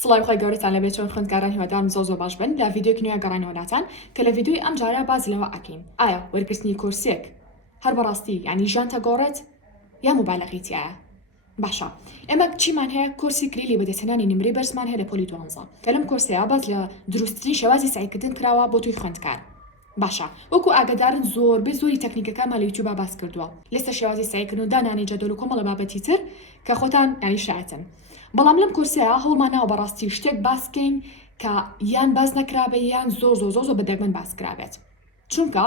سڵای بخۆی گەورەتان لەبێت چۆن خوێندکاران هیوادارم زۆ باش بن لە ڤیدیۆی نوێ گەڕانەوەلاتان کە لە ڤیدیۆی ئەم جارە باز لەوە ئەکەین ئایا وەرگرتنی کورسێک هەر بەڕاستی یعنی ژیانتە گۆڕێت یا مبالغیتیایە. باشە ئێمە چیمان هەیە کورسی کلیلی بەدەستهێنانی نمرەی بەرزمان هەیە لە پۆلی 12 کە لەم کورسەیە باز لە دروستترین شێوازی سعیکردن کراوە بۆ توی خوێندکار. باشە وەکو ئاگدارن زۆری تەکنیکەکانمان لە یوتیوب باس کردووە لەسەر شێوازی سعیکردن و دانانی جەدەول و کۆمەڵە بابەتی تر کە خۆتان یانی شایەتن. بەڵام لەم کورسەیە هەوڵماناوە بەڕاستی شتێک باسکەین کە یان باز نەکرابێ یان زۆر بەدەگمەن باس کرابێت. چونکە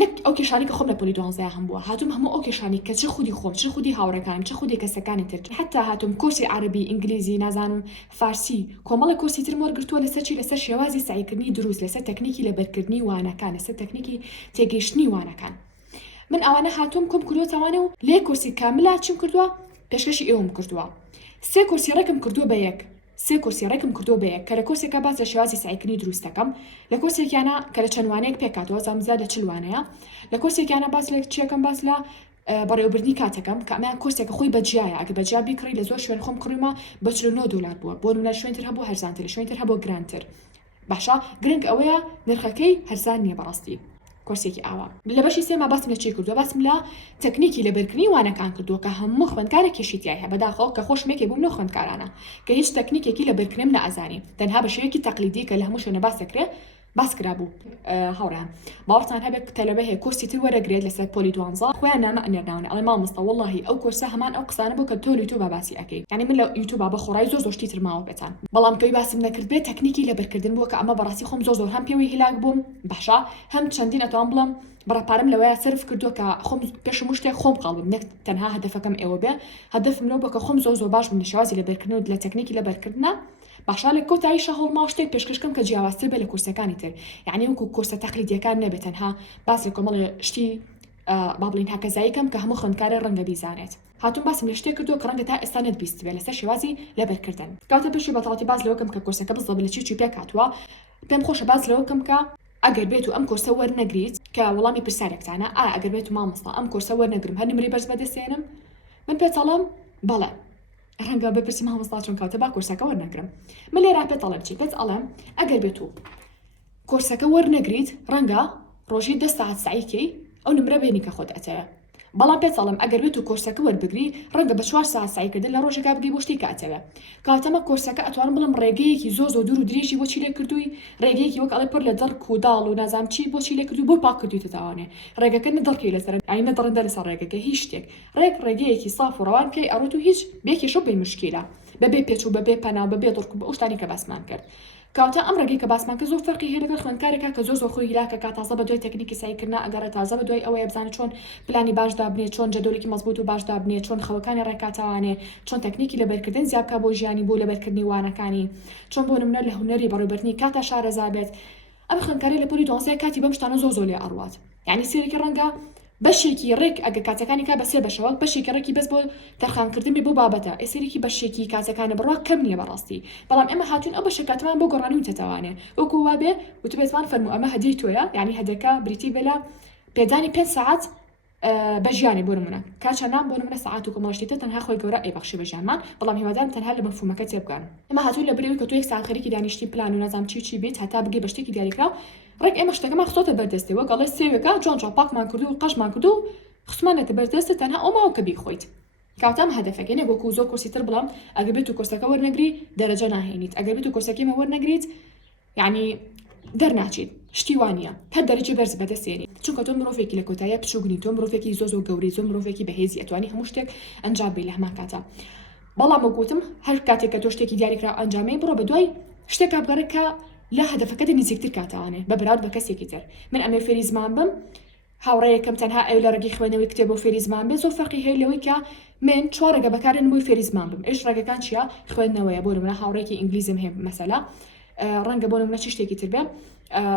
نەک ئەو کێشانی کە خۆم لە پۆلی 12 هەم بووە هاتووم هەموو ئەو کێشانی کە چه خودی خۆم چه خودی هاوڕێکانم چه خودی کەسەکانی تر حتا هاتووم کورسی عەربی ئینگلیزی نازانم فارسی کۆمەڵە کورسی تر وەرگرتووە لەسەر شێوازی سعیکردنی دروست لەسەر تەکنیکی لەبەرکردنی وانەکان لەسەر تەکنیکی تێگەیشتنی وانەکان. من ئەوانە هاتووم کۆم کردووەتەوانە و لێ کورسی کاملا چیم کردووە پێشکەشی ئێوەم کردووە. سێ کورسی ڕێکم کردووە بە یەک کە لە کورسێکە باس لە شێوازی سعیکردنی دروست دەکەم لە کورسێکیانە کە لە چەندوانەیەک پێکاتەوە زامزا لە چلوانەیە لە کورسێکیانە باس لە چێکم باس لە بەڕێوەبردنی کاتەکەم کە ئەمیان کورسێکە خۆی بەجیایە ئەگە بەجیا بیکڕی لە زۆر شوێن خۆم کڕیمە بە 49 دلار بووە بۆ نمونە شوێنتر هەبوو هەرزانتر لە شوێنتر هەبوو گرانتر. باشە گرنگ ئەوەیە نرخەکەی هەرزان نییە بەڕاستی کورسێکی ئاوا لە بەشی سێما باسم لە چی کردووە باسم لە تەکنیکی لەبەرکردنی وانەکان کردووە کە هەموو خوێندکارێک کێشیتیای هەیە بەداخەوە کە خۆشمێکی بووم لە خوێندکارانە کە هیچ تەکنیکێکی لەبەرکردن نەئەزانی تەنها بە شێوەیەکی تەقلیدی کە لە هەموو شوێنە باس کرابوو. هاوڕیان باوەڕتان هەبێت تەلەبە هەیە کورسی تر وەرەگرێت لەسەر پۆلی 12 خۆیان نامە ئەنێرناونە ئەڵێ مامۆستا وەڵڵاهی ئەو کورسە هەمان ئەو قسانە بوو کە تۆ لە یوتیوب باسی ئەەکەی یعنی من لە یوتیوب بە خۆڕای زۆر شتی تر ماوە بێتان بەڵام کەوی باسم نەکرد بێت تەکنیکی لەبەرکردن بووە کە ئەمە بەڕاستی خۆم زۆر هەم پێوەی هیلاک بووم باشە هەم چەندین ئەتوان بڵم بەڕێپارەم لەوەیە سرف کردووە کە خۆم پێشم شتێک خۆم قاڵم نەک تەنها هەدەفەکەم ئێوە بێ هەدەفم لەو بە کە خۆم زۆر باش بووم لە شێوازی لەبەرکردن و لە تەکنیکی لەبەرکردنە باشە لە کۆتاییشە هەوڵما شتێک پێشکەشکەم کە جیاوازتر بێ لە کورسەکانی تر یعنی وەکو کورسە تەقلیدیەکان نەبێت تەنها باس لە کۆمەڵ شتی با بڵین هاکەزاییکەم کە هەموو خوێندکارە ڕەنگە بیزانێت. هاتووم باسم لە شتێک کردووە کە ڕەنگە تا ئێستا نەتبیست بێت لەسەر شێوازی لەبەرکردن. کاتە پێشی بەتەواتی باز لەوەکەم کە کورسەکە بزەبە لە چی پێک هاتووە پێم خۆشە باز لەوەکەم کە ئەگەر بێت و ئەم کورسە وەرنەگریت کە وەڵامی پرسیارێکتانە ئەگەر بێت و مامۆستا ئەم کورسە وەرنەگرم هەر نمرەی بەرز بەدەستێنم من پێچەڵم بەڵێ ڕەنگە بپرسیم هەمووستا چۆن کاتە با کورسەکە وەرنەگرم من لێرا پێتەڵم چی پێت ئەڵێم ئەگەر بێت و کورسەکە وەرنەگریت ڕەنگە ڕۆژی 10 ساعت سعیکەی ئەو نمرە بێنی کە خۆت ئەتەوێ بەڵام پێچەڵم ئەگەر بێت و کورسەکە وەربگری ڕەنگە بە 4 ساعت سعیکردن لە ڕۆژێکا بگەی بۆ شتی کە ئەتەوێ کاتەمە کورسەکە ئەتوانم بڵم ڕێگەیەکی زۆر دوور و درێژی بۆچی لێ کردووی ڕێگەیەکی وەک ئەڵێ پڕ لە دەڕک و داڵ و نازام چی بۆچی لێ کردووی بۆ پاک کردوویتە تاوانێ ڕێگەکە نەدەڕکەی لەسەر ئاینە دەڕەندە لەسەر ڕێگەکە هیچ شتێک ڕێگەیەکی صاف و ڕەوان پێی ئەڕۆت و هیچ بێکێشە بێ مشکیلە بەبێ پێچ و بەبێ پەنا بەبێ دڕک بە ئەو شتانی کە باسمان کرد. کاتە ئەم ڕێگەی کە باسمان کە زۆر فەرقی هەیە لەگەڵ خوێندکارێکە کە زۆر خۆی هیلاکە کە تازە بە دوای تەکنیکی سعیکردن ئەگەڕێت تازە بە دوای ئەوەیە بزانێت چۆن پلانی باش دابنێت چۆن جەدەولێکی مەزبوط و باش دابنێت چۆن خەوەکانی ڕێکاتەوانێ چۆن تەکنیکی لەبەرکردن زیابکە بۆ ژیانی بۆ لەبەرکردنی وانەکانی چۆن بۆ نمونە لە هونەری بەڕێوەبردنی کاتە شارەزا بێت. ئەم خوێندکاری لە پۆلی 12 کاتی بەم شتانە زۆر لێ ئەڕوات یعنی سێرێکی ڕەنگە بەشێکی ڕێک ئەگە کاتەکانی کا بە سێ بەشەوە بەشێکی ڕێکی بەس بۆ تەرخانکردن بێ بۆ بابەتە ئێسێرێکی بەشێکی کاتەکانە بڕوا کەم نییە بەڕاستی بەڵام ئێمە هاتوون ئەو بەشە کاتمان بۆ گۆڕانی و تەتەوانێ وەکو وابێ وتبێتمان فەرموو ئەمە هەدیەی تۆیە یعنی هەدەکە بریتی بێ لە پێدانی 5 ساعت بە ژیانی بۆ نمونە کاچەنام بۆ نمونە ساعت و کۆمەڵشتیتە تەنها خۆی گەورە ئەیبەخشی بە ژیانمان بەڵام هیوادارم تەنها لە مەفهومەکە تێبگەن. ئێمە هاتوون لە برێوی کە تۆ یەک ساعت خەریکی دانیشتی پلان و نازام چی بیت هەتا بگەی بە شتێکی دیاریکراو ڕێک ئێمە شتەکەمان خستۆتە بەردەستێ وەک ئەڵێ سێوێکە جوان پاکمان کردو و قەشمان کردو خستمانێتە بەردەستە تەنها ئەو کە بیخۆیت کاتام هەدەفەکەی وەکو زۆر کورسی تر بڵام ئەگەر بێت و کورسەکە وەرنەگری دەرەجە ناهێنیت ئەگەر بێت و کورسەکەمە وەرنەگریت یعنی دەرناچیت شتی وانە هەر دەرەجە بەرز بەدەستێنی چونکە تۆ مرۆڤێکی لە کۆتاییە پچووگنی تۆ مرۆڤێکی زۆر گەوری زۆر مرۆڤێکی بەهێزی ئەتوانی هەموو شتێک ئەنجام بێ لە هەمان کاتە بەڵام وەگوتم هەر کاتێک کە تۆ شتێکی دیاریکرا ئەنجامەی بڕۆ بە دوای شتێک بگەڕێت کە لە هەدەفەکەت نزیکتر کاتەوانێ بە بەراورد بە کەسێکی تر من ئەمێ فێری زمان بم هاوڕێیەکەم تەنها ئەو لە ڕێگەی خوێنەوەی کتێب بۆ فێری زمان بێ زۆر فەرقی هەیە لەوەی کە من 4 ڕێگە بەکارێن بۆی فێری زمان بم ئێش ڕێگەکان چیە خوێندنەوەیە بۆ نمونە هاوڕێکی ئینگلیزیم هەیە مەسەلا ڕەنگە بۆ نمونە چ شتێکی تر بێ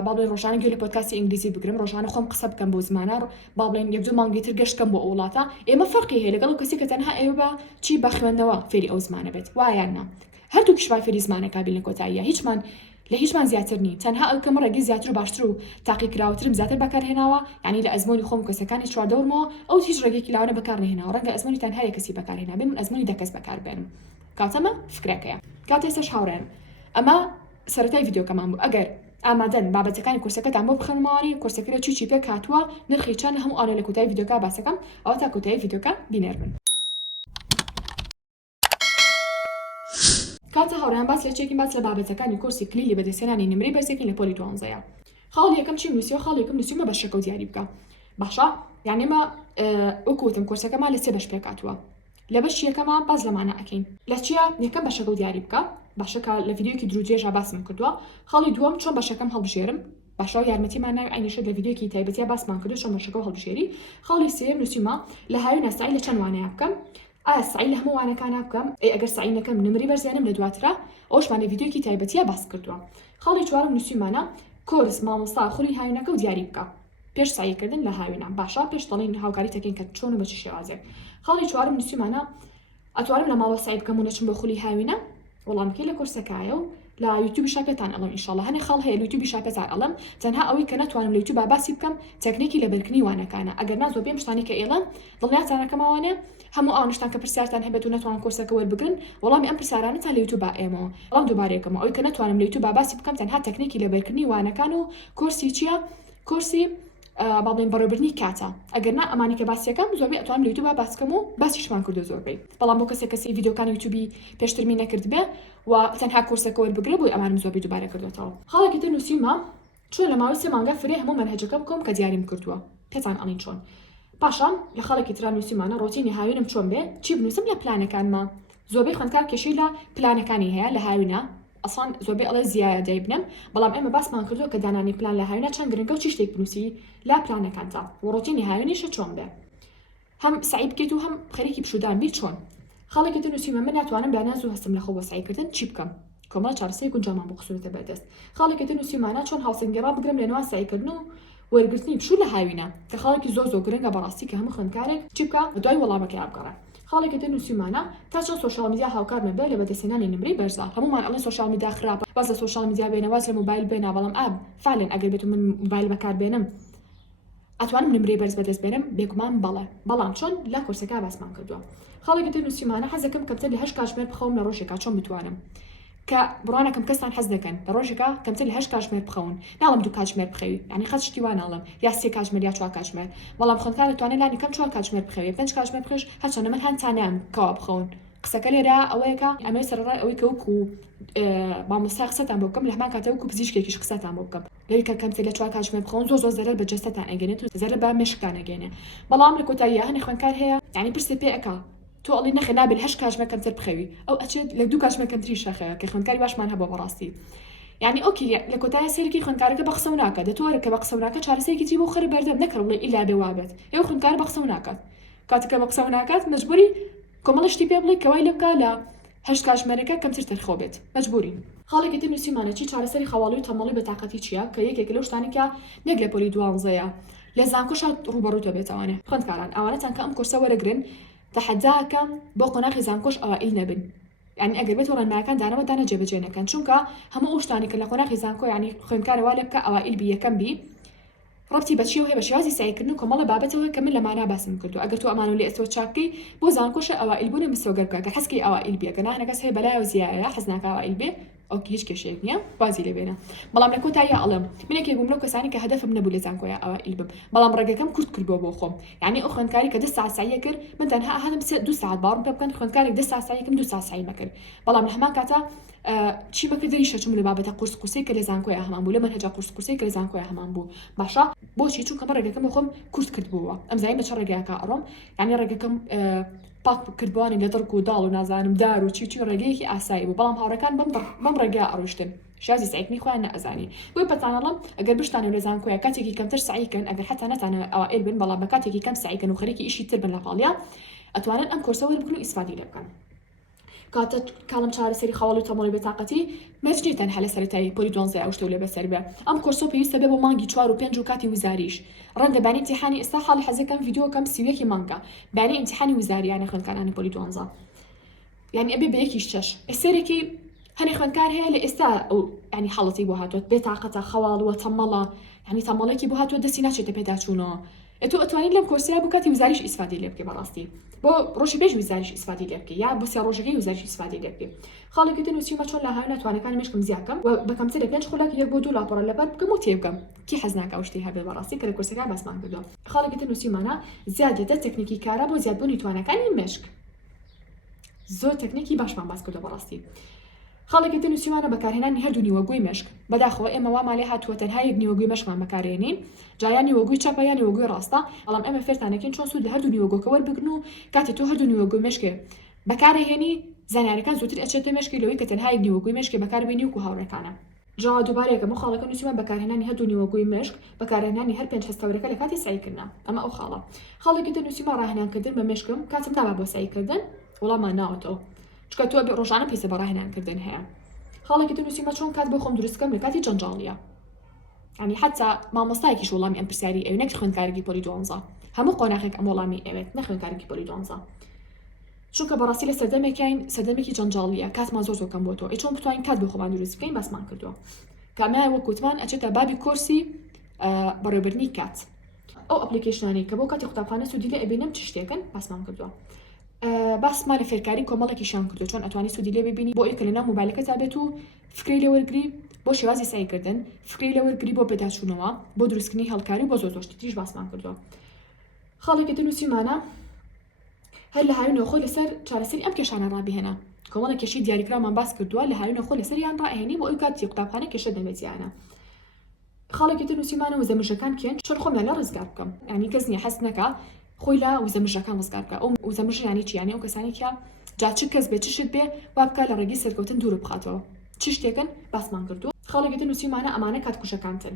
با بڵێن ڕۆژانە گوێ لە پۆدکاستی ئینگلیزی بگرم ڕۆژانە خۆم قسە بکەم بۆ زمانە با بڵێن یەک دوو مانگی تر گەشتکەم بۆ وڵاتە ئێمە فەرقی هەیە لەگەڵ کەسی کە تەنها ئێوە بە چی بە خوێندنەوە فێری ئەو زمانە بێت وایان نا هەردوو کشوای فێری زمانە کابل لە کۆتاییە هیچمان لە هیچمان زیاتر نین تەنها ئەو کەم ڕێگەی زیاتر و باشتر و تاقیکراوترم زیاتر بەکارهێناوە یعنی لە ئەزمموی خۆم کەسەکانی چواردەورمەوە ئەو هیچ ڕێگەیەکی لاوانە بەکارهێناوە ڕەنگە ئەزمموی تەنها یەکەسی بەکارهێنا بێ من ئەزمموی دەکەس بەکاربێنم کاتەمە فکرەکەیە کاتە ئێستاش هاوڕێن ئەمە سەرەتای ڤیدیۆکەمان بوو ئەگەر ئامادەن بابەتەکانی کورسەکەتان بۆ بخەنمەوەی کورسەکە چی پێ کاتووە نرخی چەند هەموو ئەوە لە کۆتایی ڤیدیۆکە باسەکەم ئەوە تا کۆتایی ڤیدیۆکە بینێربن کاتە هاوڕێیان باس لە چێکی باس لە بابەتەکانی کورسی کلیلی بەدەستێنانی نمرەی بەرزێکی لە پۆلی 12ەیە خاڵ یەکەم چی نووسیوە خاڵ یەکەم نووسیمە بەشەکە و دیاری بکە باشە یعنی ئێمە وەکوتم کورسەکەمان لە 3 بەش پێکاتووە لە بەش یەکەمە باز لەمانە ئەکەین لە چیە یەکەم بەشەکە و دیاری بکە باشەکە لە ڤیدیۆکی دروجێژە باسم کردووە خاڵی دووەم چۆن بەشەکەم هەڵبژێرم باشە یارمەتیمان ناوی عینیشت لە ڤیدیۆکی تایبەتیە باسمان کردو چۆن بەشەکە هەڵبژێری خاڵی سێم نووسیمە لە هاوینە سعی لە چەند وانەیە بکەم ئایا سعی لە هەموو وانەکانە بکەم ئەگەر سعی نەکەم نمری بەرزیانم لە دواترە ئەوشمانە ڤیدیۆکی تایبەتیە باس کردووە خاڵی چوارم نووسیمانە کۆرس مامۆستا خولی هاوینەکە و دیاری بکە پێش سعیکردن لە هاوینە باشە پێش دەڵین هاوکاری تەکەین کە چۆن و بە چ شێوازێک خاڵی چوارم نووسیمانە ئەتوانم لە ماڵەوە سعی بکەم و نەچم بۆ خولی هاوینە وەڵامکەی لە کورسەکایە و لا یوتیوب شاپێتان ئەڵم ئینشاءالله هەنێ خاڵ هەیە یوتیوبی شاپێتان ئەڵم تەنها ئەوەی کە ناتوانم لە یوتیوب باسی بکەم تەکنیکی لە بەرکردنی وانەکانە ئەگەر نازۆ پێم شتانی کە ئێڵم دڵنیاتانەکەماوانێ هەموو ئەو شتان کە پرسیارتان هەبێت و ناتوان کورسەکە وەربگرن وەڵامی ئەم پرسیارانە تا لە یوتیوب ئێمەوە وەڵام دووبارەیەکەمەوە ئەوەی کە ناتوانم لە یوتیوب باسی بکەم تەنها تەکنیکی لە بەرکردنی وانەکان و کورسی چییە کورسی باڵێن بەڕێوەبردنی کاتە ئەگەر نا ئەمانی کە باسیەکەم زۆربەی ئەتوانم لە یوتیوب باسکەم و باسیشمان کردو زۆربەی بەڵام بۆ کەسێکی ڤیدیۆکانی یوتیوبی پێشترمی نەکرد بێ و تەنها کورسەکە وەربگرێ بۆی ئەمانم زۆربەی دووبارە کردوێتەوە خاڵێکی تر نووسیمە چۆن لە ماوەی 3 مانگە فرێ هەموو مەنهەجەکە بکەم کە دیاریم کردووە پێتان ئەڵین چۆن پاشان لە خاڵێکی ترا نووسیمانە ڕۆتینی هاوینم چۆن بێ چی بنووسم لە پلانەکانمە زۆربەی خوێندکار کێشەی لە پلانەکانی هەیە لە هاوینە ئەسان زۆربەی ئەڵێ زیادەی بنم بەڵام ئێمە باسمان کردو کە دانانی پلان لە هاوینە چەند گرنگە و چی شتێک بنووسی لا پلانەکانتە و ڕۆتینی هاوینیشە چۆن بێ هەم سعی بکەیت و هەم خەریکی پشودان بی چۆن خاڵێکی تر نووسیمە من ناتوانم بەناز و هەستم لە خۆ بۆ سعیکردن چی بکەم کۆمەڵ چارەسەی گونجامان بۆ قسوونەتە بەردەست خاڵێکی تر نووسیمانە چۆن هاوسنگێڕا بگرم لە نێوان سعیکردن و وەرگرتنی پشوو لە هاوینە کە خاڵێکی زۆر گرنگە بەڕاستی کە هەموو خوێندکارێک چی بکە دوای وەڵامەکەی بگەڕێ خاڵێکی تر نووسیمانە تا چەند سۆشیال میدیا هاوکارمە بێ لە بەدەستێنانی نمرەی بەرزە هەمومان ئەڵێن سۆشیال میدیا خراپە واز لە سۆشیال میدیا بێنە واز لە موبایل بێنە بەڵام ئاب فعلەن ئەگەر بێت من موبایل بەکار بێنم ئەتوانم نمرەی بەرز بەدەست بێنم بێگومان بەڵێ بەڵام چۆن لە کورسەکە باسمان کردووە خاڵێکی تر نووسیمانە حەزەکەم کەمتر لە 8 کاتژمێر بخەوم لە ڕۆژێکا چۆن بتوانم کە بڕوانەکەم کەسان حەز دەکەن لە ڕۆژێکا کەمتر لە 8 کاتژمێر بخەون ناڵم 2 کاتژمێر بخەوی یعنی خەت شتی وان ناڵم یا 3 کاتژمێر یا 4 کاتژمێر بەڵام خوێندکار دەتوانێت لانی کەم 4 کاتژمێر بخەوێ 5 کاتژمێر بخەش هەرچەندە من هەندتانیان کەوا بخەون قسەکە لێرە ئەوەیەکە ئەمەی سەرڕای ئەوەی کە وەکو مامۆستا قسەتان بۆ بکەم لە هەمان کاتە وەکو پزیشکێکیش قسەتان بۆ بکەم لەوەی کە کەمتر لە 4 کاتژمێر بخەون زۆر زەرەر بە جەستەتان ئەگەنێت و زەرەر بە مێشکتان ئەگەنێ بەڵام لە کۆتاییە هەنێ خوێندکار هەیە یعنی پرسێ پێ ئەکا تۆ ئەڵی نەخێ نابێت 8 کاتژمێر کەمتر بخەوی ئەو ئەچێت لە 2 کاتژمێر کەمتری شەخەیە کە خوێندکاری باشمان هەبوو بەڕاستی یعنی ئۆکی لە کۆتایە سێرکی خوێندکارەکە بە قسە و ناکات دەتوانێت کە بە قسە و ناکات چارەسەیەکی تری بۆ خەر بەردەم نەکەڕ بڵێ ئیلا بێ وابێت ئێوە خوێندکار بە قسە و ناکات کاتێککە بە قسە و ناکات مەجبوری کۆمەڵشتی پێ بڵێ کەوای لێ بکە لە 8 کاتژمێرەکە کەمتر تەرخۆ بێت مەجبوری خاڵێکی تر نووسیمانە چی چارەسەری خەواڵی و تەمەڵی بەتاقەتی چییە کە یەکێک لەو شتانی کە نەک لە پۆلی 12ەیە لە زانکۆشە ڕوبەڕووتە بێتەوانێ خوێندکاران ئەوانەتان کە ئەم کورسە وەرەگرن تەحەداکەم بۆ قۆناغی زانکۆش ئەوائیل نەبن يعني ئەگەر بێت ڕێنماکان دانەوە دانە جێبەجێ نەکەن چونکە هەموو ئەو شتانی کە لە قۆناغی زانکۆ یعنی خوێندکارەوە لێ بکە ئەوائیل بی یەکەم بی ڕەبتی بەچی و هەیە بە شێوازی سعیکردن و کۆمەڵە بابەتەوە کە من لەمانە باسم کردو ئەگەر تۆ ئەمان و لێ ئێستۆ چاکەی بۆ زانکۆشە ئەوائیل بوونە مستەوەگەر بکە کە حەزکی ئەوائیل بێ گەناه هەنە کەس هەیە بەلایەوە زیایە حەز ناکە ئەوائیل بێ ئەو هیچ کێشەیەک نییە وازی لێ بێنە بەڵام لە کۆتاییە ئەڵێم من یەکێک بووم لەو کەسانی کە هەدەفم نەبوو لە زانکۆیە ئەوائیل بم بەڵام ڕێگەکەم کورت کردبووە بۆ خۆم یعنی ئەو خوێندکاری کە 2 ساعت سعی کرد من تەنها هەدەم 2 ساعت باوەڕم پێ بکەن خوێندکارێک 2 ساعت سعی کردم 2 ساعت سعی مەکرد بەڵام لە هەمان کاتە چی بەکردنی شەچم لە بابەتە قورسی کە لە زانکۆیە هەمان بوو لە منهەجە قورسی کە لە زانکۆیە هەمان بوو باشە بۆچی چونکە من ڕێگەکەم خۆم کورت کردبووە ئەم زای بە چ ڕێگەیەکە ئەڕۆم یعنی ڕێگەکەم پاک کردبوانی لە دڕک و داڵ و نازانم دار و چی ڕێگەیەکی ئاسایی بوو بەڵام هاوڕەکان بەم ڕێگە ئەڕۆشتن شازی سعیکنی خۆیان نەئەزانی بۆی پەتانەڵم ئەگەر بشتانە لە زانکۆیە کاتێکی کەمتر سعیکەن ئەگەر حتا نەتانە ئەوائیل بن بەڵام بە کاتێکی کەم سعیکەن و خەریکی ئیشی تر بن لە پاڵیا ئەتوانن ئەم کورسە وەربگرن و ئیسفادی لێ بکەن کاتە کاڵم چارەسەری خەواڵ و تەمەڵی بێتاقەتی مەرجی تەنها لە سەرەتایی پۆلی 12 ئەو شتە لێ بەسەر بێ ئەم کورسە پێویستە بێ بۆ مانگی 4 و 5 و کاتی وزاریش ڕەنگە بانی ئیمتیحانی ئێستا حاڵی حەزەکەم ڤیدیۆکەم سیوەکی مانگە بانی ئیمتیحانی وزاریانە خوێندکارانی پۆلی 12 یعنی ئەبێ بە یەکیش چەش ئێسێرێکی هەنێ خوێندکار هەیە لە ئێستا ینی حاڵەتی بۆ هاتووە بێتاقەتە خەواڵ و تەمەڵە ینی تەمەڵێکی بۆ هاتووە دەستی ناچێتە پێداچوونەوە تو ئەتوانین لەم کۆرسیا بکاتی وزاریش ئیسفادی لێ بکەی بەڕاستی بۆ ڕۆژی پێش وزاریش ئیسفادی لێ بکەی یا بۆ سێ ڕۆژەکەی وزاریش ئیسفادی لێ بکەی خاڵێکی نووسیمە چۆن لە هاوی ناتوانەکانی مێشکم زیاکەم و بەکەمتر لە 5 خولەک 1 بۆ 2 لاپۆرە لەبەر بکەم و تێبگەم کی حەز ناکە ئەو شتەی هەبێ بەڕاستی کە لە کۆرسەکە باسمان کردووە خاڵێکی نووسیمانە زیادێتە تەکنیکی کارە بۆ زیادبوونی توانەکانی مێشک زۆر تەکنیکی باشمان باس کردووە بەڕاستی خاڵێکی نووسیمانە بەکارهێنانی هەردوو نیوەگوی مێشک بەداخەوە ئێمە وامالێ هاتووە تەنها یەک نیوەگوی مەشکمان بەکارهێنین جایان نیوەگوی چاپە یان نیوەگوی ڕاستە بەڵام ئێمە فێرتانەکەین چۆن سوود لە هەردوو نیوەگۆکە وەربگرن و کاتێک تۆ هەردوو نیوەگوی مێشکێ بەکارهێنی زانیاریەکان زووتر ئەچێتە مێشکی لەوەی کە تەنها یەک نیوەگوی مێشکێ بەکاربێنی وەکو هاوڕێکانە جاوا دووبارەیەکەم خاڵەکە نووسیمان بەکارهێنانی هەردوو نیوەگوی مێشک بەکارهێنانی هەر 5 هەستەورەکە لە کاتی سایکردنا ئەمە ئەو خاڵێکی نووسیمان ڕاهێنانکردن بە مێشکم کاتم دابا بۆ سایکردن وەڵامان ناوەتەوە چکە تۆ ڕۆژانە پێسە بە ڕاهێنانکردن هەیە خاڵێکی نووسیمە چۆن کات بۆ خۆم دروستکەم لە کاتی جەنجاڵیە ینی حتا مامۆستایەکیش وەڵامی ئەم پرسیاری ئەوێ نەک خوێندکارێکی پۆلی 12 هەموو قۆناغێک ئەم وەڵامی ئەوێت نە خوێندکارێکی پۆلی 12 چونکە بەڕاستی لە سەردەمێکین سەردەمێکی جەنجاڵیە کاتمان زۆر کەم بۆ تۆ چۆن بتوانین کات بۆ خۆمان دروست بکەین باسمان کردووە کامای وەکوتمان ئەچێتە بابی کۆرسی بەڕێوەبردنی کات ئەو ئەپلیکیشنانی کە بۆ کاتی قوتابخانە سوودی لێ ئەبینم چ شتێکن باسمان کردووە باسمان لە فێرکاری کۆمەڵێکیشان کردو چۆن ئەتوانی سوودی لێ ببینی بۆ ئەوکە لەناو مۆبایلەکە تابێت و فکری لێ وەرگری بۆ شێوازی سایکردن فکری لێ وەرگری بۆ پێداچوونەوە بۆ دروستکردنی هەڵکاری بۆ زۆر شتیش باسمان کردووە خاڵێکی نووسیمانە هەر لە هاوی نەخۆ لەسەر چارەسەری ئەم کێشانە ڕابهێنا کۆمەڵە کێشی دیاریکرامان باس کردووە لە هاوی نەخۆ لەسەریان ڕائهێنی بۆ ئەو کاتی قوتابخانە کێشە دەمێتیانە خاڵێکی نووسیمانە وزەمژەکان کێن چۆن خۆمیان لە ڕزگار بکەم ینی کەس نییە حەست نەکە خۆی لە وزەمژەکان ڕزگار بکە ئەو وزەمژ ینی چی ینی ئەو کەسانی کە جا چ کەس بێ چ شت بێ وا بکە لە ڕێگەی سەرکەوتن دوور بخاتەوە چ شتێکن باسمان کردووە خاڵێکی نووسیمانە ئەمانە کاتکوشەکانتن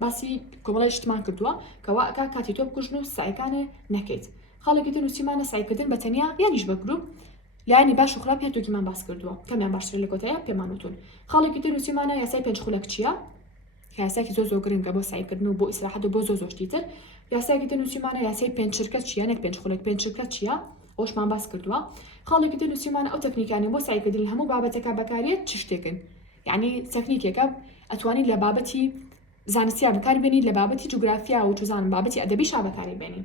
باسی کۆمەڵی شتمان کردووە کەوا ئەکا کاتی تۆ بکوژن و سایکانە نەکەیت خاڵێکی نووسیمانە سایکردن بە تەنیا یانیش بە گروپ لایانی باش و خراپ هێتوکیمان باس کردووە کەمیان باشتر لە کۆتایە پێمانوتون خاڵێکی نووسیمانە یاسای 5 خولەک چییە یاسایکی زۆر گرنگە بۆ سایکردن و بۆ ئیسراحەت و بۆ زۆر شتیتر یاسایکی نووسیمانە یاسای 5 شرکەت چییە نەک 5 خولەک 5 شرکەت چییە ئەوشمان باس کردووە خاڵێکی نووسیمانە ئەو تەکنیکانی بۆ سایکردن لە هەموو بابەتێکە بەکارێت چ شتێکن یعنی تەکنیکێکە ئەتوانیت لە بابەتی زانستیا بەکاربێنیت لە بابەتی جوگرافیا و چوزان بابەتی ئەدەبیشا بەکاربێنی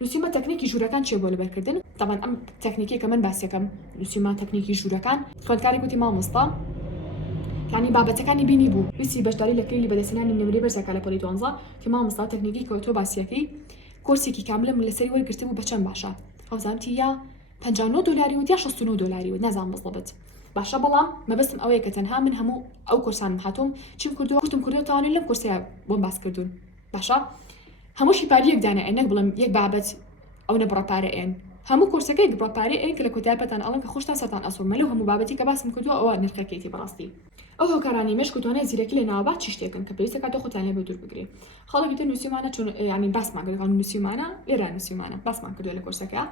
نووسیمە تەکنیکی ژوورەکان چیە بۆ لەبەرکردن طبعا ئەم تەکنیکی کە من باسیەکەم نووسیما تەکنیکی ژوورەکان خوێندکاری گوتی مامۆستا ینی بابەتەکانی بینی بوو ویسی بەشداری لە کلیلی بەدەستێنانی نمرەی بەرزەکە لە پۆلی 12 کە مامۆستا تەکنیکی کە تۆ باسیەکەی کۆرسێکی کاملم لەسەری وەرگرتە بوو بە چەند باشە هەوزانتی یا 59 دلاری و یا 69 دلاری و نازان بەڵبەت باشە بەڵام مەبەستم ئەوەیە کە تەنها من هەموو ئەو کورسانم هاتووم چیم کردووە گوتم کردو تاوانین لەم کورسەیە بۆم باس کردوون باشە هەمووشی پارەیەک دانائێن نەک بڵم یەک بابەت ئەو نەبڕە پارەئێن هەموو کورسەکەی بڕە پارەئێن کە لە کۆتای پەتان ئەڵەن کە خۆشتان سەتان ئەسومە لەو هەموو بابەتی کە باسم کردووە ئەوە نرخەکەیتی بەڕاستی ئەو هۆکارانی مێشک توانای زیرەکی لە ناوبات چ شتێکن کە پێویستە کاتۆ خۆتان لێ بە دوور بگرێ خاڵێکی تر نووسیمانە چۆن ینی باسمان کردن نووسیمانە لێرە نووسیمانە باسمان کردووە لە کورسەکە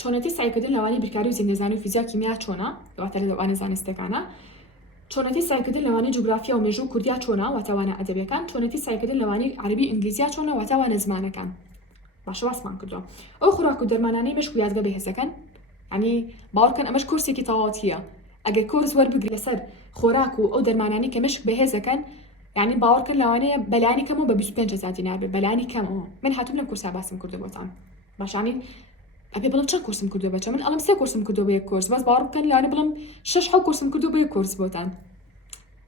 چۆنەتی سایکردن لەوانی بیرکاری و زیندەزانی و فیزیا کیمیا چۆنە واتە لەوانە زانستەکانە چۆنەتی سایکردن لەوانی جوگرافیا و مێژوو کوردیا چۆنە واتەوانە ئەدەبیەکان چۆنەتی سایکردن لەوانی عەربی ئینگلیزیا چۆنە واتەوانە زمانەکان باشە باسمان کردووە ئەو خوراک و دەرمانانەی مێشک و یادگە بەهێزەکەن ینی باوەڕکەن ئەمەش کورسێکی تەواوەتیە ئەگەر کورس وەربگری لەسەر خۆراک و ئەو دەرمانانی کە مێشک بەهێزەکەن ینی باوەڕکەن لەوانەیە بەلایانی کەمەوە بە 25,000 دینار بێ بەلایانی کەمەوە من هاتووم لەم کورسا باسم کردو بۆتان باشانی ئەبێ بڵم چەند کورسم کردو بەچە من ئەڵم 3 کورسم کردو بە یەک کورس بەس باوەڕ بکەن لەوانە بڵم 6 کورسم کردو بە یەک کورس بۆتان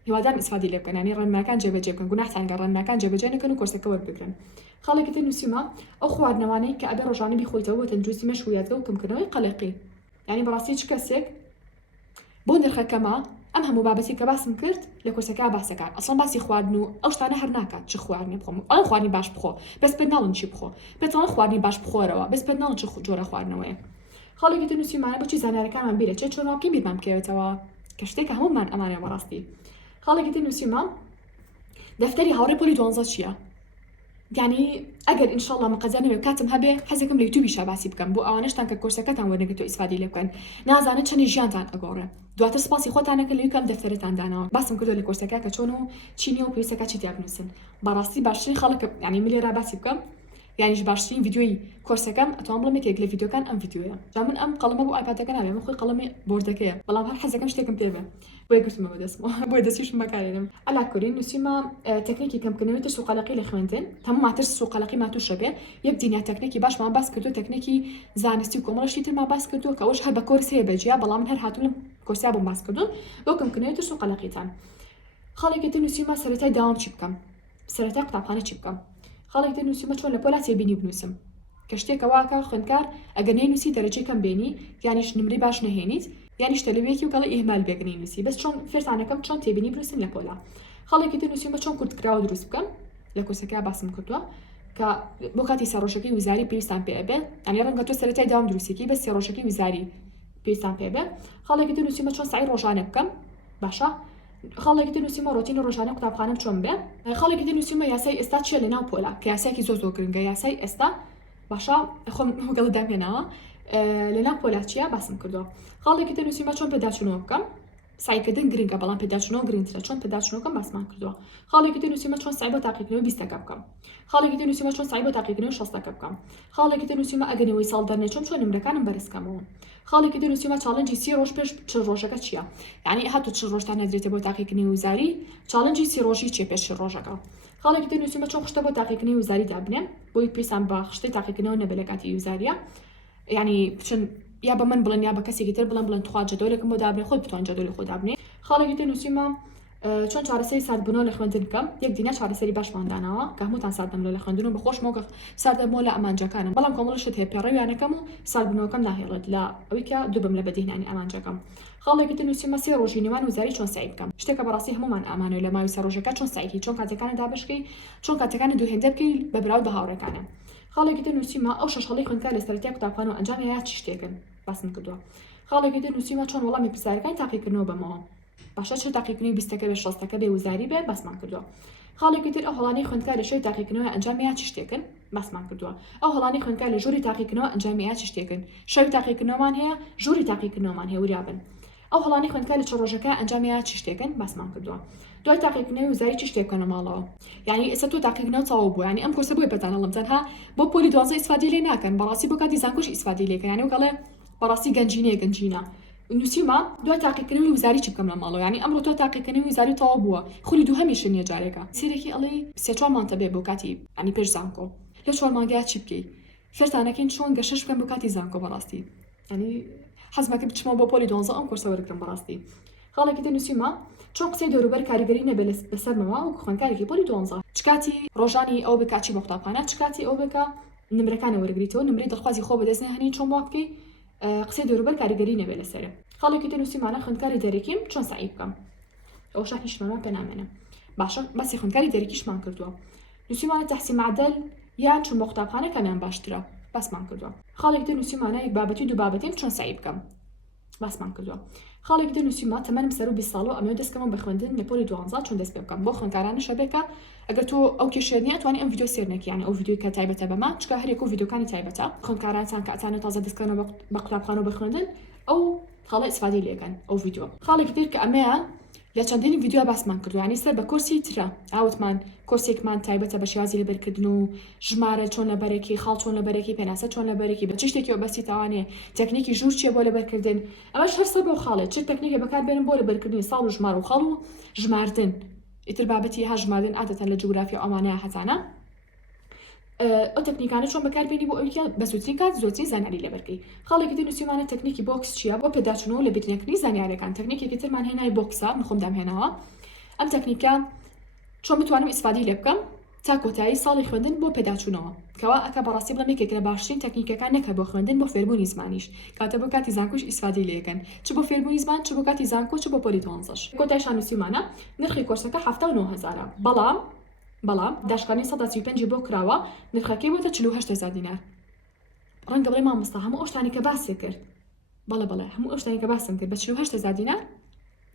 هیوادارم ئیسفادی لێ بکەن ینی ڕەنماکان جێبەجێ بکەن گوناحتان گە ڕەنماکان جێبەجێ نەکەن و کورسەکە وەربگرن خاڵێکی تر نووسیمە ئەو خواردنەوانەی کە ئەبێ ڕۆژانە بیخۆیتەوە بۆ تەندروستی مێشک و یادگە و کەمکردنەوەی قەلەقی ینی بەڕاستی چ کەسێک بۆ نرخەکەمە ئەم هەموو بابەتی کە باسم کرد لە کورسەکە باسەکان ئەسڵ باسی خواردن و ئەو شتانە هەر ناکات چ خواردنی بخۆم ئەڵ خواردنی باش بخۆ بەس پێت ناڵن چی بخۆ پێتەڵە خواردنی باش بخۆرەوە بەس پێت ناڵن چ جۆرە خواردنەوەیە خاڵێکی تر نووسیمانە بۆچی زانارەکانمان بیرەچێت چۆن واقعی بیرمان بکەوێتەوە کە شتێکە هەموومان ئەمانە بەڕاستی خاڵێکی تر نووسیمە دەفتەری هاوڕێی پۆلی 12 چییە یعنی ئەگەر ئینشاءڵڵا مقەزانەوێ کاتم هەبێ حەزەکەم لە یوتیوبی شاباسی بکەم بۆ ئەوانەشتان کە کورسەکەتان وەرنەگرێتەوە ئیسفادی لێ بکەن نازانە چەندی ژیانتان ئەگۆڕێ دواتر سپاسی خۆتانەکە لە یەکەم دەفتەرتان داناوە باسم کردو لە کورسەکە کە چۆن و چینی و پێویستەکە چی تیا بنووسن بەڕاستی باشترین خەڵک یعنی من لێرە باسی بکەم یعنیش باشترین ڤیدیۆی کۆرسەکەم ئەتوانم بڵێم یەکێک لە ڤیدیۆکان ئەم ڤیدیۆیە. جا من ئەم قەڵەمە بۆ ئایپادەکە نابێ، من خۆی قەڵەمی بۆردەکەیە، بەڵام هەر حەزەکەم شتێکم پێ بێ، بۆیە گرتمەوە دەستمەوە، بۆیە دەستیشم بەکارێنم. ئەلا کوورین نووسیمە تەکنیکی کەمکردنەوەی ترس و قەلەقی لە خوێندن، هەموو ماترس و قەلەقی ماتووشە بێ. یەک دینیا تەکنیکی باشمان باس کردو، تەکنیکی زانستی و کۆمەڵەشی ترمان باس کردو کە ئەوش هەر بە کۆرس هەیە بەجیا، بەڵام من هەر هاتوونم کۆرسیا بۆم باس کردوون بۆ کەمکردنەوەی ترس و قەلەقیتان. خاڵێکی تر نووسیمە سەرەتای داوام چی بکەم، سەرەتای قوتابخانە چی بکەم. خاڵێکی تر نووسیمە چۆن لە پۆلا تێبینی بنووسم، کە شتێکە واکە خوێندکار ئەگەر نەینووسی دەرەجەی کەم بێنی، یانیش نمرەی باش نەهێنیت، یانیش تەلەوەیەکی وگەڵی ئیهمال بێگنی نووسی، بەس چۆن فێرتانەکەم چۆن تێبینی بنووسن لە پۆلا. خاڵێکی تر نووسیمە چۆن کورتکراوە دروست بکەم، لە کورسەکە باسم کردووە کە بۆ کاتی سەرڕۆژەکەی وزاری پێویستان پێ بێ، ئەنی ڕەنگە تۆ سەرەتای داوام دروستێکی بەس سەرڕۆژەکەی وزاری پێویستان پێ بێ. خاڵێکی تر نووسیمە چۆن سعی ڕۆژانە بکەم، باشە. خاڵێکی تر نووسیمە ڕۆتینی ڕۆژانە قوتابخانەم چۆن بێ. خاڵێکی تر نووسیمە یاسای ئێستا چیە لە ناو پۆلا، کە یاسایەکی زۆر گرنگە، یاسای ئێستا باشە خۆم هەوگەڵ دامێناوە لە ناو پۆلا چیە باسم کردووە. خاڵێکی تر نووسیمە چۆن پێداچوونەوە بکەم، سعیکردن گرنگە بەڵام پێداچوونەوە گرنگترە، چۆن پێداچوونەوەکەم باسمان کردووە. خاڵێکی تر نووسیمە چۆن سعی بۆ تاقیکردنەوەی 20% بکەم. خاڵێکی تر نووسیمە چۆن سعی بۆ تاقیکردنەوەی 60% بکەم. خاڵێکی تر نووسیمە ئەگەنەوەی ساڵ دەرنێچۆم چۆن نمرەکانم بەرزکەمەوە. خاڵێکی تر نووسیمە چالنجی 30 ڕۆژ پێش 40 ڕۆژەکە چییە، یعنی هاتو 40 ڕۆژتان نەدرێتە بۆ تاقیکردنەوەی وزاری، چالنجی 30 ڕۆژی چیە پێش 40 ڕۆژەکە. خاڵێکی تر نووسیمە چۆن خشتە بۆ تاقیکردنەوەی وزاری دابنێم، بۆی پێویستان بە خشتەی تاقیکردنەوە نەبێت لە کاتی وزاریە، یعنی بچن یا بە من بڵێن یا بە کەسێکی تر بڵێن تخوا جەدۆلێکم بۆ دابنێ، خۆت بتوان جەدۆلی خۆ دابنێ. خاڵێکی تر نووسیمە چۆن چارەسەری ساردبوونەوە لە خوێندن بکەم، یەک دینە چارەسەری باشمان داناوە کە هەمووتان ساردەمەوە لە خوێندن و بەخۆشمەوە کە ساردەمەوە لە ئەمانجەکانم، بەڵام کۆمەڵ شت هەیە پێڕەویانەکەم و ساردبوونەوەکەم ناهێڵێت لە ئەوەی کە دووبم لە بەدیهێنانی ئەمانجەکەم. خاڵێکی تر نووسیمە 3 ڕۆژی نێوان وزاری چۆن سعی بکەم، شتێکە بەڕاستی هەمومان ئامانەوە لە ماوەی 3 ڕۆژەکە چۆن سعیکی، چۆن کاتەکانت دابشکەی، چۆن کاتەکانت دووهێندە بکەی بە براو بە هاوڕێکانە. خاڵێکی تر نووسیمە ئەو شەش هەڵی خوێندکار لە سەرەتای قوتابخانە و ئەنجامی هەیە چی شتێکن باسم کردووە. خاڵێکی تر نووسیمە چۆن وەڵامی پرسیارەکانی تاقیکردنەوە بەمەوە، باشە چ تاقیکردنەوەی 20% بێ 60% بێ وزاری بێ باسمان کردووە. خاڵێکی تر ئەو هەڵانەی خوێندکار لە شوێی تاقیکردنەوە ئەنجامی هەیە چی شتێکن باسمان کردووە. ئەو هەڵانەی خوێندکار لە ژووری تاقیکردنەوە ئەنجامی هەیە چی شتێکن، شەوی تاقیکردنەوەمان هەیە، ژووری تاقیکردنەوەمان هەیە وریابن. ئەو هەڵانەی خوێندکار لە 4 ڕۆژەکە ئەنجامی هەیە چی شتێکن باسمان کردووە. دوای تاقیکردنەوەی وزاری چی شتێک بکەنە ماڵەوە، یعنی ئێستا تۆ تاقیکردنەوە تەواو بووە، یعنی ئەم کورسە بۆی پێتان هەڵم تەنها بۆ پۆلی 12 ئیسفادی لێ ناکەن، بەڕاستی بۆ کاتی زانکۆش ئیسفادی لێکەن، یعنی وەگەڵێ بەڕاستی گەنجینە. نووسیمە دوای تاقیکردنەوەی وزاری چی بکەم لە ماڵەوە، یعنی ئەمڕۆ تۆ تاقیکردنەوەی وزاری تەواو بووە، خولی دووهەمیشە نیە جارێکە، سیرێکی ئەڵێ 3-4 مانگە بێ بۆ کاتی ینی پێش زانکۆ، لە 4 مانگەیە چی بکەی، فێرتانەکەین چۆن گەشەش بکەم بۆ کاتی زانکۆ بەڕاستی، ینی حەزمەکە بچمەوە بۆ پۆلی 12 ئەم کورسە وەرگرم بەڕاستی. خاڵێکی تر نووسیمە چۆن قسەی دەوروبەر کاریگەری نەبێت بەسەرمەوە و خوێندکارێکی پۆلی 12 چ کاتی ڕۆژانی ئەو بکاتی بۆ قوتابخانە، چ کاتی ئەو بکە نمرەکانە وەرگریتەوە، نمرەی دڵخوازی خۆ بەدەست نەهێنی چۆن بۆ بکەی قسەی دەوروبەر کاریگەری نەبێت لەسەرە. خاڵێکی تر نووسیمانە خوێندکاری دەرەکیم چۆن سعی بکەم، ئەو شاهیشمان پێ نامێنم، باشە باسی خوێندکاری دەرەکیشمان کردووە. نووسیمانە تەحسین معدەل یان چۆن بۆ قوتابخانە کامیان باشترە باسمان کردووە. خاڵێکی تر نووسیمانە یەک بابەتی دوو بابەتیم چۆن سعی بکەم باسمان کردووە. خاڵێکی تر نووسیمە تەمەنم سەر و 20 ساڵە ئەمەوێت دەستکەمە بە خوێندن لە پۆلی 12 چۆن دەست پێ بکەم، بۆ خوێندکارانە شەبێکە ئەگەر تۆ ئەو کێشێت نیە توانی ئەم ڤیدیۆ سێر نەکەی، یعنی ئەو ڤیدیۆی کە تایبەتە بەمە چکە هەرێک و ڤیدیۆکانی تایبەتە خوێندکارانتان کە ئەتانە تازە دەستکەنەوە بە قوتابخانە و بە خوێندن ئەو خاڵە ئیسفادی لێکەن ئەو ڤیدیۆ. خاڵێکی تر کە ئەمەیە لە چەندێنی ڤیدیۆ باسمان کردو، ینی سەر بە کورسی ترە ئاوتمان کورسێکمان تایبەتە بە شێوازی لەبەرکردن و ژمارە چۆن لەبەرێکی خاڵ چۆن لەبەرێکی پێناسە چۆن لەبەرێکی بە چ شتێکی بەستی تاوانێ تەکنیکی ژوور چیە بۆ لەبەرکردن، ئەمەش هەر سەر بۆ خاڵێت چ تەکنیکە بەکاربێنن بۆ لەبەرکردنی ساڵ و ژمار و خەڵ و ژماردن. ئیتر بابەتی ها ژماردن عادەتەن لە جوگرافیا ئەمانەیە هەتانە ئەو تەکنیکانە چۆن بەکاربێنی بۆ ئەوەی بە زووترین کات زۆرترین زانیاری لەبەرکەی. خاڵێکی تر نووسیمانە تەکنیکی بۆکس چییە بۆ پێداچوونەوە لە بیرنەکردنی زانیاریەکان، تەکنیکێکی ترمان هێنای بۆکسە من خۆم دامهێناوە. ئەم تەکنیکە چۆن بتوانم ئیسفادی لێ بکەم تا کۆتایی ساڵی خوێندن بۆ پێداچوونەوە، کەوا ئەکە بەڕاستی بڵێم یەکێک لە باشترین تەکنیکەکان نەکە بۆ خوێندن بۆ فێربوونی زمانیش، کاتە بۆ کاتی زانکۆش ئیسفادی لێکەن، چ بۆ فێربوونی زمان چ بۆ کاتی زانکۆ چ بۆ پۆلی 12. کۆتاییشان نووسیمانە نرخی کۆرسەکە 79000 بەڵام داشکانی 135 بۆ کراوە نرخەکەی بۆتە 48000 دینار. ڕەنگە بڵێ مامۆستا هەموو ئەو شتانی کە باسی کرد، بەڵێ هەموو ئەو شتانی کە باسم کرد بە 48000 دینار،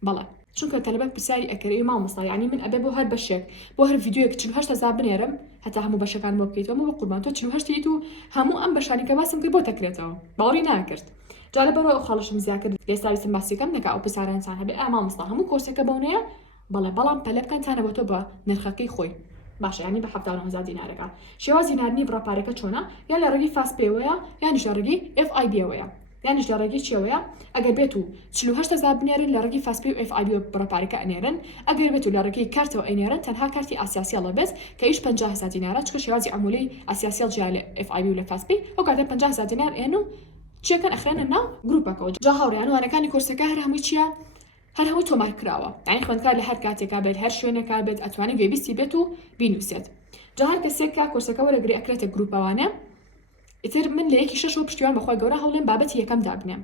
بەڵێ چونکە تەلەبەت پرسیاری ئەکەری مامۆستا، یعنی من ئەبێ بۆ هەر بەشێک بۆ هەر ڤیدیۆیەک 48000 بنێرم هەتا هەموو بەشەکان بۆ بکەیتەوە بۆ قوربان تۆ 480 و هەموو ئەم بەشانی کە باسم کرد بۆ تەکرێتەوە باوەڕی ناکرد. جا لەبەرەوە ئەو خاڵشم زیاد کرد ئێستا ویستم باسیەکەم نەکا ئەو پرسیارانتان هەبێ مامۆستا هەموو کۆرسەکە بەونەیە، بەڵام پەلە بکەنتانە بۆ تۆ بە نرخەکەی خۆی باشه یعنی بە 7,000 دینارەکە شێوازی ناردنی بڕاپارەکە چۆنە یان لە ڕێگەی فاست پێوەیە یانیش لە ڕێگەی FIB-ەوەیە یانیش لە ڕێگەی چێوەیە ئەگەر بێت و 48,000 بنێرن لە ڕێگەی فاست پێ و FIB بڕاپارەکە ئەنێرن ئەگەر بێت و لە ڕێگەی کارتەوە ئەنێرن تەنها کارتی ئاسیاسیەڵە بێت کە ئیش 50,000 دینارە چکە شێوازی ئەمولی ئاسیاسیەڵ جیا لە FIB و لە فاست پێ ئەو کاتە 50,000 دینار ئێن و چیەکەن ئەخرێنە ناو گروپەکەەوە جا هاوڕێیان وانەکانی کورسەکە هەر هەمووی چییە؟ هەر هەمووی تۆمار کراوە یعنی خوێندکار لە هەر کاتێکا بێت هەر شوێنێکا بێت ئەتوانێت گوێبیستی بێت و بینووسێت جا هەر کەسێکە کورسەکە وەرەگری ئەکرێتە گروپەوانە ئیتر من لە یەکی 6 پشتیوان بەخوای گەورە هەوڵێن بابەتی یەکەم دابنێم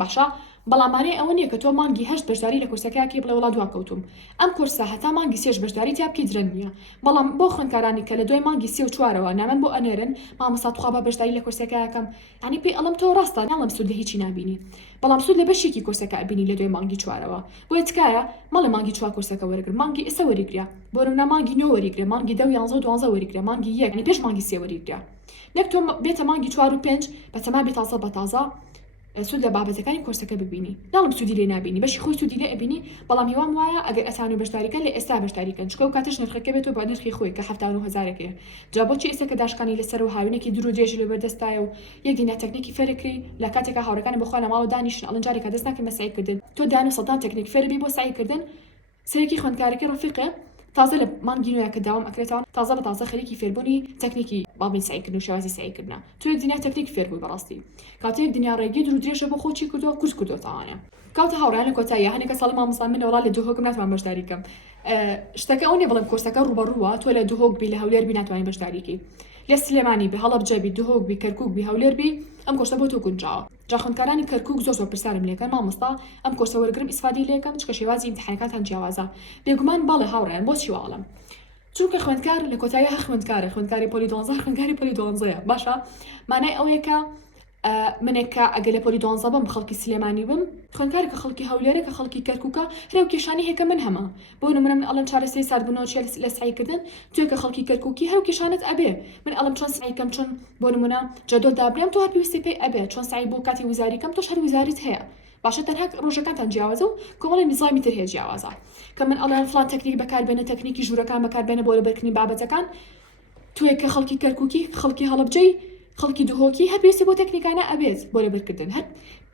باشە بەڵامانەی ئەوە نییە کە تۆ مانگی 8 بەشداری لە کورسەکەیەکی بڵێ وڵات دواکەوتم ئەم کورسە هەتا مانگی 3 بەشداری تا بکەی درەنگ نییە بەڵام بۆ خوێندکارانی کە لە دوای مانگی 3 و 4ەوە نامەن بۆ ئەنێرن مامۆستا توخوا بە بەشداری لە کورسەکەیەکەم ینی پێی ئەڵم تۆ ڕاستە ناڵم سوود لە هیچی نابینی بەڵام سوود لە بەشێکی کورسەکە ئەبینی لە دوای مانگی 4ەوە بۆیە تکایە مەڵێ مانگی 4 کورسەکە وەرەگرن مانگی ئێستا وەریگرە بۆ نمونە مانگی 9 وەریگرە مانگی 10 و 11 و 12 وەریگرە مانگی 1 ینی پێش مانگی 3 وەریگرە نەک تۆ بێتە مانگی 4 و 5 بەتەما بێت تازە بەتازە سود لە بابەتەکانی کورسەکە ببینی ناڵم سوودی لێ نبینی بەشی خۆی سوودی لێ ئەبینی بەڵام هیوام وایە ئەگەر ئەسان و بەشداریکە لە ئێستا بەشداریکەن چکە و کاتش نرخەکە بێت و بە نرخی خۆی کە 7,000 جا بۆچی ئێستا کە داشکانی لەسەر و هاوینێکی دوور و درێژی لە بەردەستایە و یەک دینە تەکنیکی فێرەکری لە کاتێکە هاوڕەکانی بخوا لە ماڵ و دانیشن ئەڵەن جارێکە دەست ناکەن بە سعیکردن تۆ دان و سەدان تەکنیک فێربی بۆ سعیکردن سەرێکی خوێندکارەکەی ڕەفیقە تازە لە مانگی نوێیە کە داوام ئەکرێتەوە تازە بە تازە خەریکی فێربوونی تەکنیکی بابین سعیکردن و شێوازی سعیکردنە تۆ یەک دنیا تەکنیک فێربووی بەڕاستی کاتێک دنیا ڕێگی دوور و درێژە بۆ خۆچی کردووە کورس کردوتەوانە کاتە هاوڕیان لە کۆتاییە هەنێکە ساڵی مامۆستا من وەڵا لە دووهۆکم ناتوان بەشداری بکەم شتەکە ئەو نیە بڵێم کورسەکە ڕوبەڕووە تۆ لە دووهۆک بی لە هەولێر بی ناتوانین بەشداریکی لە سلێمانی بی هەڵەبجە بی دووهۆک بی کەرکووک بی هەولێر بی ئەم کورسە بۆ تۆ گونجاوە جا خوێندکارانی کەرکووک زۆر پرسیارم لێکەن مامۆستا ئەم کورسە وەرگرم ئیسفادی لێکەم چکە شێوازی ئیمتیحانەکانتان جیاوازە بێگومان باڵێ هاوڕێیان بۆچی واڵم چونکە خوێندکار لە کۆتایی هەر خوێندکاری پۆلی 12 خوێندکاری پۆلی 12 باشە مانای ئەوەیە منێکە ئەگە لە پۆلی 12 بم خەڵکی سلێمانی بم خوێندکارێکە خەڵکی هەولێرە کە خەڵکی کەرکووکە هەرێ و کێشانی هەیە کە من هەمە بۆ نمونە من ئەڵەم چارەسەری ساردبوونەوە چێ لە سعیکردن توێ کە خەڵکی کەرکووکی هەر و کێشانت ئەبێ من ئەڵەم چۆن سعیکەم چۆن بۆ نمونە جەدۆ دابرێم تۆ هەر پێویستی پێی ئەبێ چۆن سعی بۆ کاتی وزاریکەم تۆش هەر وزاریت هەیە باشە تەنها ڕۆژەکانتان جیاوازە و کۆمەڵی نظامی تر هەیە جیاوازە کە من ئەڵێن فلان تەکنیک بەکاربێنە تەکنیکی ژوورەکان بەکاربێنە بۆ لەبەرکردنی بابەتەکان توێ کە خەڵکی کەرکووکی خەڵکی هەڵەبجەی خەڵکی دووهۆکی هەر پێویستی بۆ تەکنیکانە ئەبێت بۆ لەبەرکردن هەر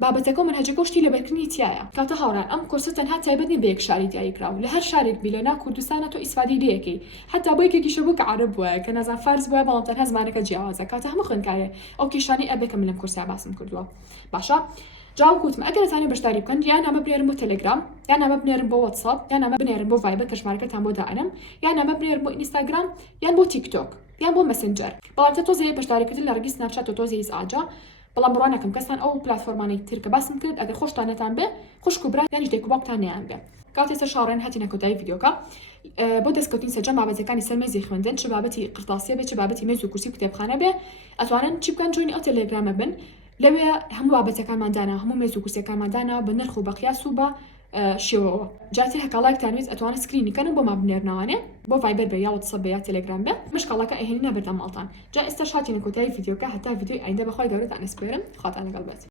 بابەتەکە و منهەجەکە شتی لەبەرکردنی تایە کاتە هاوڕان ئەم کورسە تەنها تایبەت نین بە یەک شاری دیاریکراوە لە هەر شارێک بی لەنا کوردستانە تۆ ئیسفادی لەیەکەی حتا بۆ یەکێکیشە بوو کە عەرەب بووە کە نەزان فارس بووە بەڵام تەنها زمانەکە جیاوازە کاتە هەموو خوێندکارێ ئەو کێشانی ئەبێ کە من لەم کورسا باسم کردووە باشە جاو کوتم ئەگەر ئەزانێ بەشداری بکەن یان ئەمە بنێرن بۆ تەلەگرام یان ئەمە بنێرن بۆ واتساپ یان ئەمە بنێرن بۆ ڤایبەر کە ژمارەکەتان بۆ دائەنم یان ئەمە بنێرن بۆ ئینستاگرام یان بۆ تیکتۆک یان بۆ مەسنجەر بەڵام تۆزێ بەشداریکردن لە ڕێگەی سناپچات و تۆزێ ئاجا بەڵام بڕوانەکەم کەسان ئەو پلاتفۆرمانەی ترکە باسم کرد ئەگەر خۆشتانەتان بێ خوشک و برا یانیش دێک و باوکتان نەیان بێ کاتێستا شاڕێن هاتینە کۆتایی ڤیدیۆکە بۆ دەستکەوتین سەرجەم بابەتەکانی سەر مێزی خوێندن چ بابەتی قرتاسیە بێ چ بابەتی مێز و کورسی کتێبخانە بێ ئەتوانن چی بکەن جوینی ئەو تەلێگرامە بن لەوێ هەموو بابەتەکانماندانا هەموو مێز و کورسەکانماندانا بە نرخ و بە قیاس و بە شێوەوە جاتی هەکاڵایەکتانویست ئەتوانە سکرینیکەن بۆ ما بنێرنەوانێ بۆ ڤایبەر بە یا واتساپ بە یا تەلێگرام بێ مشکڵەکە ئەهێنینە بەردەم ماڵتان جا ئێستا شاتینە کۆتایی ڤیدیۆکە هەتا ڤیدیۆی ئایندە بەخوای گەورەتان ئەسپێرم خواتان لەگەڵ بێت